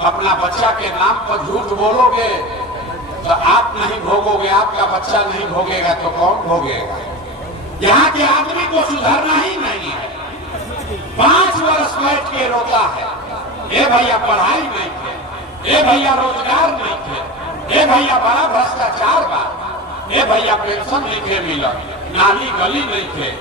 अपना बच्चा के नाम पर झूठ बोलोगे तो आप नहीं भोगोगे, आपका बच्चा नहीं भोगेगा तो कौन भोगेगा? यहाँ के आदमी को सुधरना ही नहीं है। 5 वर्ष बैठ के रोता है, ए भैया पढ़ाई नहीं थे, ए भैया रोजगार नहीं थे, ए भैया बड़ा भ्रष्टाचार बा, ए भैया पेंशन नहीं थे मिला, नाली गली नहीं थे।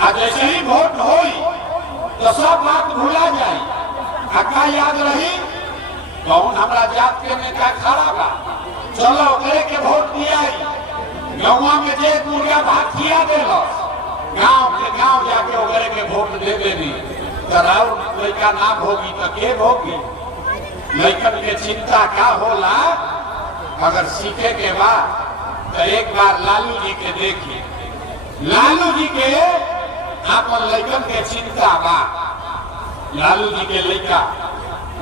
आज जैसे ही वोट होई तो सब बात भूला जाए। अक्का याद रही कौन हमारा जात के नेता खड़ा बा, चलो ओकरे के वोट दिया। गाँव में जे मुर्गा भात खिया देलो, गाँव के गाँव जाके ओकरे के वोट दे देनी। कराओ लड़का ना भोगी तो के भोगी? लड़कन के चिंता क्या होला? अगर सीखे के बाद तो एक बार लालू जी के देखिए, लालू जी के अपन लड़कन के चिंता बा। लालू जी के लड़का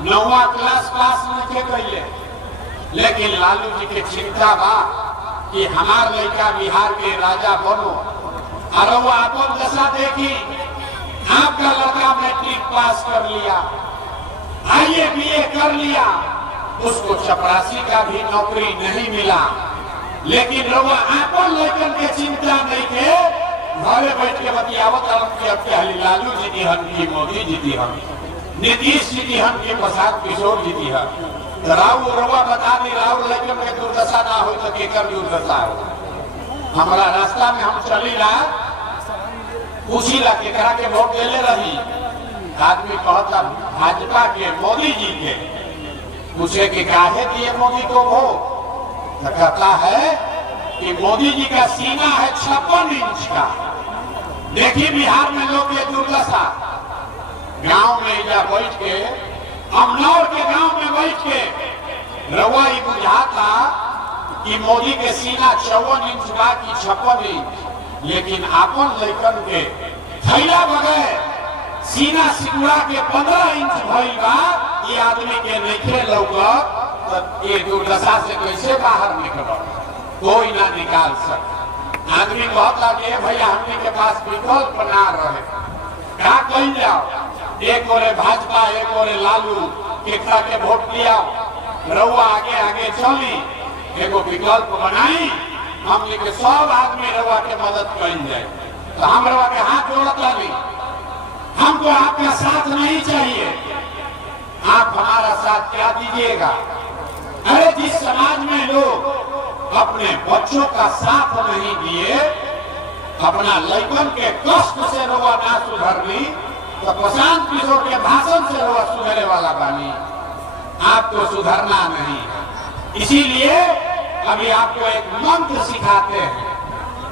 9वां क्लास पास नहीं कैले, लेकिन लालू जी के चिंता बा कि हमार लड़का बिहार के राजा बनो। और वो अपन दशा देखी, आपका लड़का मैट्रिक पास कर लिया, आईए बीए कर लिया, उसको चपरासी का भी नौकरी नहीं मिला। लेकिन लोग अपन लड़कन के चिंता नहीं के घरे बैठ के बतियावत लालू जी दी हम की, मोदी जी दी हम, नीतीश जी दी हम की, प्रसाद किशोर जी दी हम। राव रवा बता दी राव लड़कन के दुर्दशा ना हो तो केकर दुर्दशा हो। हमारा रास्ता में हम चली रहा, पूछी ला केकरा के वोट देले रही, आदमी कहता भाजपा के, मोदी जी के। पूछे कि काहे दिए मोदी को वोट? तो कहता है कि मोदी जी का सीना है 56 इंच का। देखिए बिहार में लोग ये दुर्दशा, गांव में या बैठ के, अमनौर के गांव में बैठ के रवा ही बुझाता कि मोदी के सीना 54 इंच बा कि 56 इंच। लेकिन अपन लड़कन के थैला बगैर सीना सिकुड़ा के 15 इंच भइल बा, ये आदमी के नहीं लौकत। तो ये दुर्दशा से कैसे बाहर निकलो? कोई ना निकाल सके। आदमी कहता कि भैया हमने के पास विकल्प ना रहे, क्या कही जाओ? एक ओरे भाजपा, एक ओरे लालू, केकरा के वोट दिया, रउआ आगे आगे चली, एगो विकल्प बनाई, हमने के सब आदमी रउआ के मदद करी जाए। तो हम रउआ के हाथ जोड़त नहीं, हमको आपका साथ नहीं चाहिए, आप हमारा साथ क्या दीजिएगा? अरे जिस समाज में लोग अपने बच्चों का साथ नहीं दिए, अपना लड़कन के कष्ट से रउआ ना सुधरनी, तो प्रशांत किशोर के भाषण से रउआ सुधरे वाला बानी, आपको सुधरना नहीं है। इसीलिए अभी आपको एक मंत्र सिखाते हैं।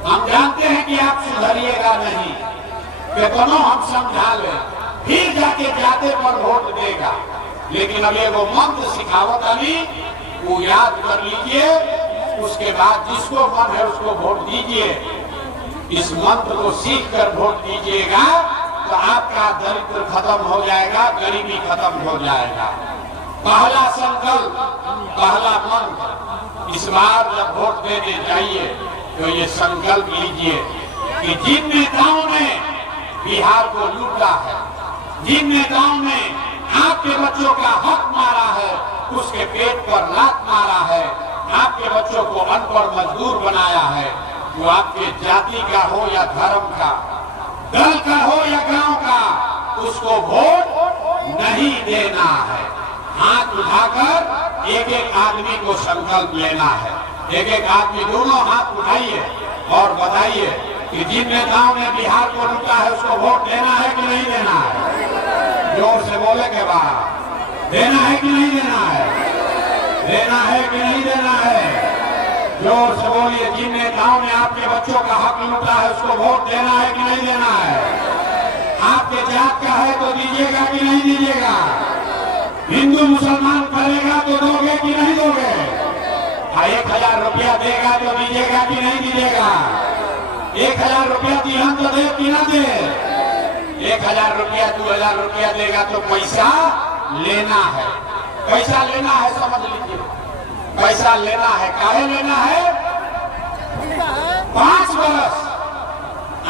हम जानते हैं कि आप सुधरिएगा नहीं, कितनों हम समझा ले, फिर जाके जाते पर वोट देगा। लेकिन अभी वो मंत्र सिखावत नहीं, वो याद कर लीजिए, उसके बाद जिसको मन है उसको वोट दीजिए। इस मंत्र को सीख कर वोट दीजिएगा तो आपका दरिद्र खत्म हो जाएगा, गरीबी खत्म हो जाएगा। पहला संकल्प, पहला मंत्र, इस बार जब वोट देने जाइए तो ये संकल्प लीजिए कि जिन नेताओं ने बिहार को लूटा है, जिन नेताओं ने आपके बच्चों का हक मारा है, उसके पेट पर लात मारा है, आपके बच्चों को अनपढ़ मजदूर बनाया है, वो आपके जाति का हो या धर्म का, दल का हो या गांव का, उसको वोट नहीं देना है। हाथ उठाकर एक एक आदमी को संकल्प लेना है। एक एक आदमी दोनों हाथ उठाइए और बताइए कि जिन नेताओं ने बिहार को लूटा है उसको वोट देना है कि नहीं देना है? जोर से बोले के बाद देना है कि नहीं देना है? देना है कि नहीं देना है? जोर से बोलिए। जिन नेताओं ने आपके बच्चों का हक लूटा है उसको वोट देना है कि नहीं देना है? आपके जात का है तो दीजिएगा कि नहीं दीजिएगा? हिंदू मुसलमान करेगा तो दोगे कि नहीं दोगे? 1000 रुपया देगा तो दीजिएगा कि नहीं दीजिएगा? 1000 रुपया दिया तो दे कि ना दे? 1000 रुपया 2000 रुपया देगा तो पैसा लेना है। पैसा लेना है, समझ लीजिए, पैसा लेना है। काहे लेना है? 5 वर्ष।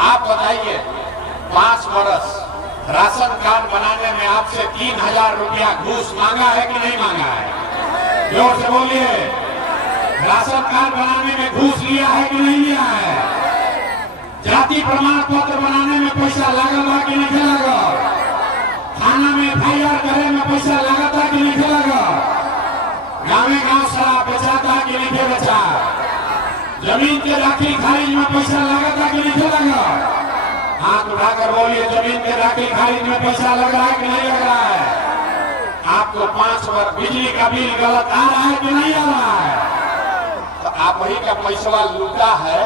आप बताइए, 5 वर्ष राशन कार्ड बनाने में आपसे 3000 रुपया घूस मांगा है कि नहीं मांगा है? जोर से बोलिए। राशन कार्ड बनाने में घूस लिया है कि नहीं लिया है? जाति प्रमाण पत्र बनाने में पैसा लागल बा कि नहीं लागल? थाना में FIR करे में पैसा लागता कि नहीं लगा? गाँव गाँव शराब बेचाता कि नहीं बेचा? जमीन के दाखिल खारिज में पैसा लागता कि नहीं लगा? हाथ उठाकर बोलिए, जमीन के दाखिल खारिज में पैसा लग रहा है कि नहीं लग रहा है? आपको 5 वर्ष बिजली का बिल गलत आ रहा है कि नहीं आ रहा है? तो आप वही का पैसा लूटा है।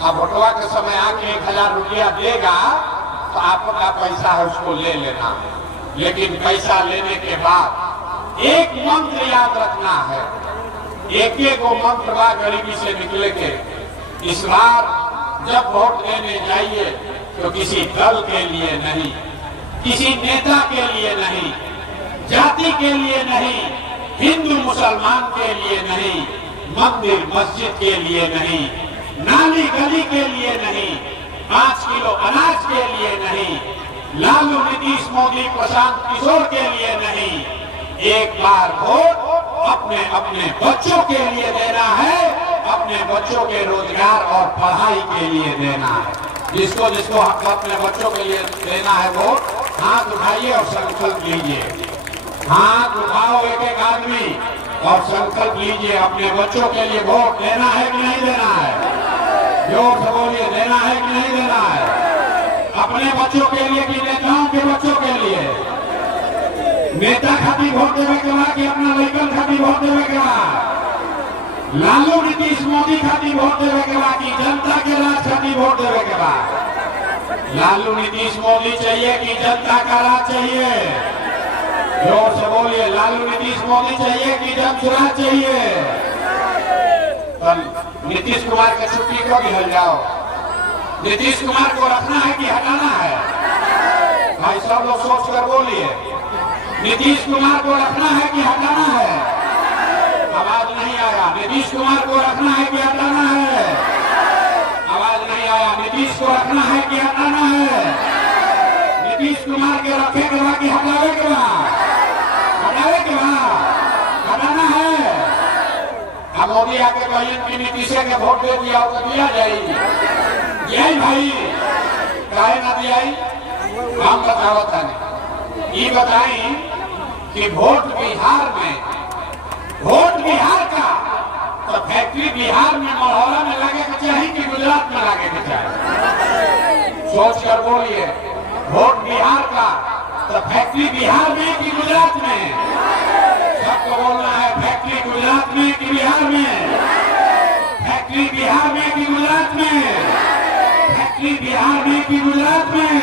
अब वोटवा के समय आके 1000 रुपया देगा तो आपका पैसा है उसको ले लेना। लेकिन पैसा लेने के बाद एक मंत्र याद रखना है, एक मंत्र बा गरीबी से निकले के। इस बार जब वोट देने जाइए तो किसी दल के लिए नहीं, किसी नेता के लिए नहीं, जाति के लिए नहीं, हिंदू मुसलमान के लिए नहीं, मंदिर मस्जिद के लिए नहीं, नाली गली के लिए नहीं, 5 किलो अनाज के लिए नहीं, लालू नीतीश मोदी प्रशांत किशोर के लिए नहीं। एक बार वोट अपने अपने बच्चों के लिए देना है, अपने बच्चों के रोजगार और पढ़ाई के लिए देना है। जिसको जिसको अपने बच्चों के लिए देना है वोट, हाथ उठाइए और संकल्प लीजिए। हाथ उठाओ एक एक आदमी और संकल्प लीजिए, अपने बच्चों के लिए वोट देना है कि नहीं देना है? जोर से बोलिए, देना है कि नहीं देना है? अपने बच्चों के लिए कि नेताओं के बच्चों के लिए? नेता खातिर वोट देवे के बाद कि अपना लड़कन खातिर वोट देवे के बाद? लालू नीतीश मोदी खातिर वोट देवे के बाद कि जनता के राज खातिर वोट देवे के बाद? लालू नीतीश मोदी चाहिए कि जनता का राज चाहिए? जोर से बोलिए, लालू नीतीश मोदी चाहिए कि जन सुराज चाहिए? नीतीश कुमार की छुट्टी क्यों निकल जाओ? नीतीश कुमार को रखना है कि हटाना है? भाई सब लोग सोच कर बोलिए, नीतीश कुमार को रखना है कि हटाना है? आवाज नहीं आया। नीतीश कुमार को रखना है कि हटाना है? आवाज नहीं आया। नीतीश को रखना है कि हटाना है? नीतीश कुमार के रखे के बाद कि हटावे के बाद? हटावे के बाद हटाना है। अब मोदी आके कहिए कि नीतीश के वोट दे दिया तो दिया जाएगी? यही भाई काहे ना दियाई? हम बतावत है, ये बताई कि वोट बिहार का तो फैक्ट्री बिहार में मढ़ौरा में लगे के चाहिए कि गुजरात में लगे के चाहिए? सोच कर बोलिए, वोट बिहार का तो फैक्ट्री बिहार में कि गुजरात में? सबको बोलना है, फैक्ट्री गुजरात में कि बिहार में? फैक्ट्री बिहार में कि गुजरात में? फैक्ट्री बिहार में कि गुजरात में?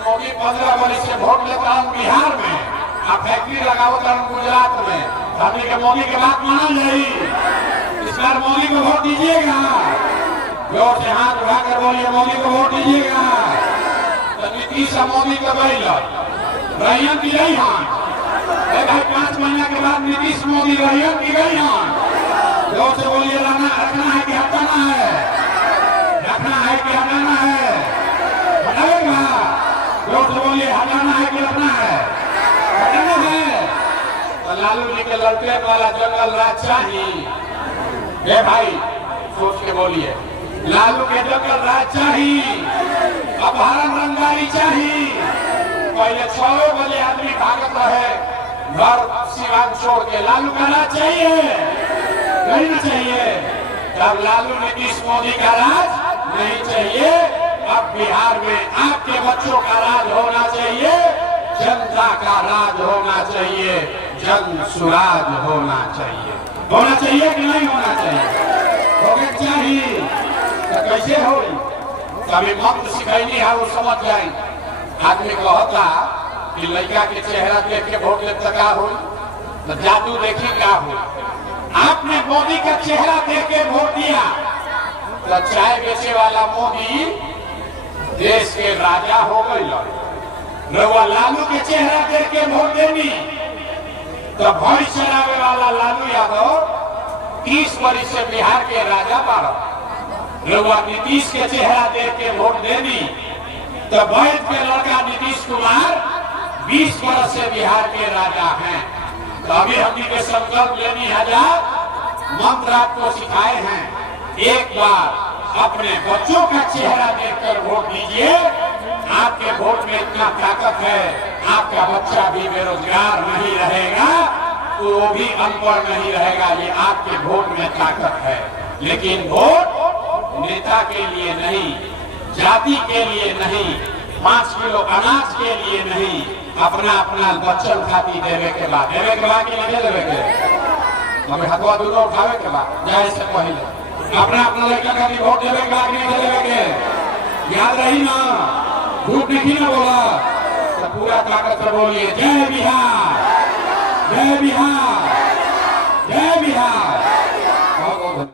मोदी 15 वर्ष से वोट लेता हूँ बिहार में, आप फैक्ट्री लगावता हूँ गुजरात में। अभी के मोदी की बात माना जाए, इस बार मोदी को वोट दीजिएगा। जोर से हाथ उठाकर बोलिए, मोदी को वोट दीजिएगा। तो नीतीश मोदी का रैयन की गई हाँ भाई, 5 महीना के बाद नीतीश मोदी रैयन की गई हाँ। जोर से बोलिए, रखना है कि हटाना है? रखना है कि हटाना है? हटाएगा। जोर से बोलिए, हटाना है कि रखना है? हटाना है। तो लालू जी के लड़के वाला जंगल राज चाहिए? भाई सोच के बोलिए, लालू के जंगल राज चाहिए? अपहरण रंगदारी चाहिए? पहले 6 बजे आदमी भागत रहे घर सिवान छोड़ के, लालू का राज चाहिए? नहीं ना चाहिए? जब लालू नीतीश मोदी का राज नहीं चाहिए, अब बिहार में आपके बच्चों का राज होना चाहिए, जनता का राज होना चाहिए, जन सुराज होना चाहिए। होना चाहिए कि नहीं होना चाहिए? होना चाहिए। तो कैसे हो? कभी मंत्र सिखैनी है वो समझ जाए। आदमी कहता कि लड़का के चेहरा देख के वोट देता क्या हो, तो जादू देखी क्या हो। आपने मोदी का चेहरा देख के वोट दिया तो चाय बेचे वाला मोदी देश के राजा हो गई। रउआ लालू के चेहरा देख के वोट देनी तो भैंस चरावे वाला लालू यादव 30 वर्ष से बिहार के राजा बाड़ा। रउआ नीतीश के चेहरा देख के वोट देनी तो वैध के लड़का नीतीश कुमार 20 वर्ष से बिहार के राजा हैं। तो अभी हमने के संकल्प लेनी है, मंत्र आपको सिखाए हैं, एक बार अपने बच्चों का चेहरा देखकर वोट दीजिए। आपके वोट में इतना ताकत है, आपका बच्चा भी बेरोजगार नहीं रहेगा, तो वो भी अनपढ़ नहीं रहेगा, ये आपके वोट में ताकत है। लेकिन वोट नेता के लिए नहीं, जाति के लिए नहीं, 5 किलो अनाज के लिए नहीं, अपना अपना बच्चन खाती देवे के बाद कि नहीं देवे के, हमें हथवा दोनों उठावे के बाद जाए से पहले अपना अपना लड़का खाती वोट देवे के बाद नहीं देवे के, याद रही ना, झूठ नहीं ना बोला, तो पूरा ताकत से बोलिए जय बिहार, जय बिहार, जय बिहार।